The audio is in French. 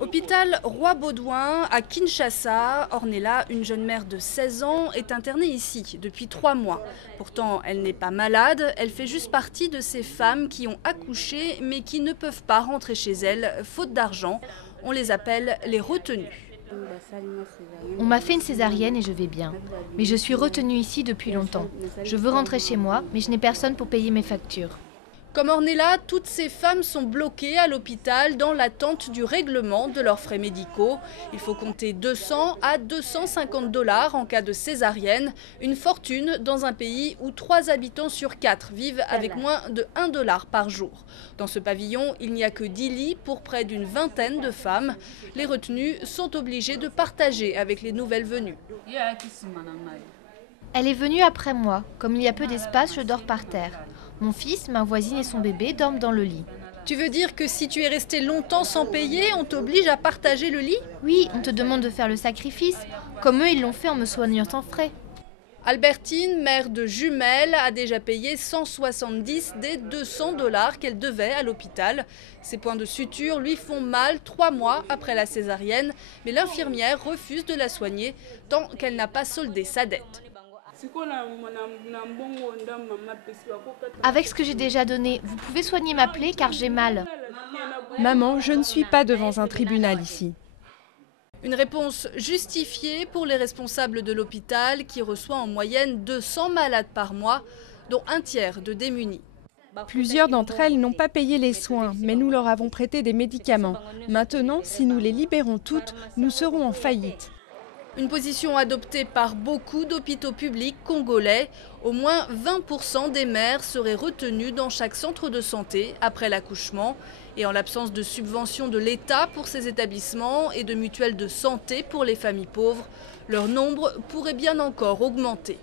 Hôpital Roi-Baudouin à Kinshasa, Ornella, une jeune mère de 16 ans, est internée ici depuis 3 mois. Pourtant, elle n'est pas malade, elle fait juste partie de ces femmes qui ont accouché mais qui ne peuvent pas rentrer chez elles, faute d'argent. On les appelle les retenues. On m'a fait une césarienne et je vais bien. Mais je suis retenue ici depuis longtemps. Je veux rentrer chez moi, mais je n'ai personne pour payer mes factures. Comme Ornella, toutes ces femmes sont bloquées à l'hôpital dans l'attente du règlement de leurs frais médicaux. Il faut compter 200 à 250 $ en cas de césarienne, une fortune dans un pays où 3 habitants sur 4 vivent avec moins de 1 $ par jour. Dans ce pavillon, il n'y a que 10 lits pour près d'une vingtaine de femmes. Les retenues sont obligées de partager avec les nouvelles venues. Elle est venue après moi. Comme il y a peu d'espace, je dors par terre. Mon fils, ma voisine et son bébé dorment dans le lit. Tu veux dire que si tu es resté longtemps sans payer, on t'oblige à partager le lit? Oui, on te demande de faire le sacrifice, comme eux ils l'ont fait en me soignant sans frais. Albertine, mère de jumelles, a déjà payé 170 des 200 $ qu'elle devait à l'hôpital. Ses points de suture lui font mal 3 mois après la césarienne, mais l'infirmière refuse de la soigner tant qu'elle n'a pas soldé sa dette. Avec ce que j'ai déjà donné, vous pouvez soigner ma plaie car j'ai mal. Maman, je ne suis pas devant un tribunal ici. Une réponse justifiée pour les responsables de l'hôpital qui reçoit en moyenne 200 malades par mois, dont un tiers de démunis. Plusieurs d'entre elles n'ont pas payé les soins, mais nous leur avons prêté des médicaments. Maintenant, si nous les libérons toutes, nous serons en faillite. Une position adoptée par beaucoup d'hôpitaux publics congolais. Au moins 20% des mères seraient retenues dans chaque centre de santé après l'accouchement. Et en l'absence de subventions de l'État pour ces établissements et de mutuelles de santé pour les familles pauvres, leur nombre pourrait bien encore augmenter.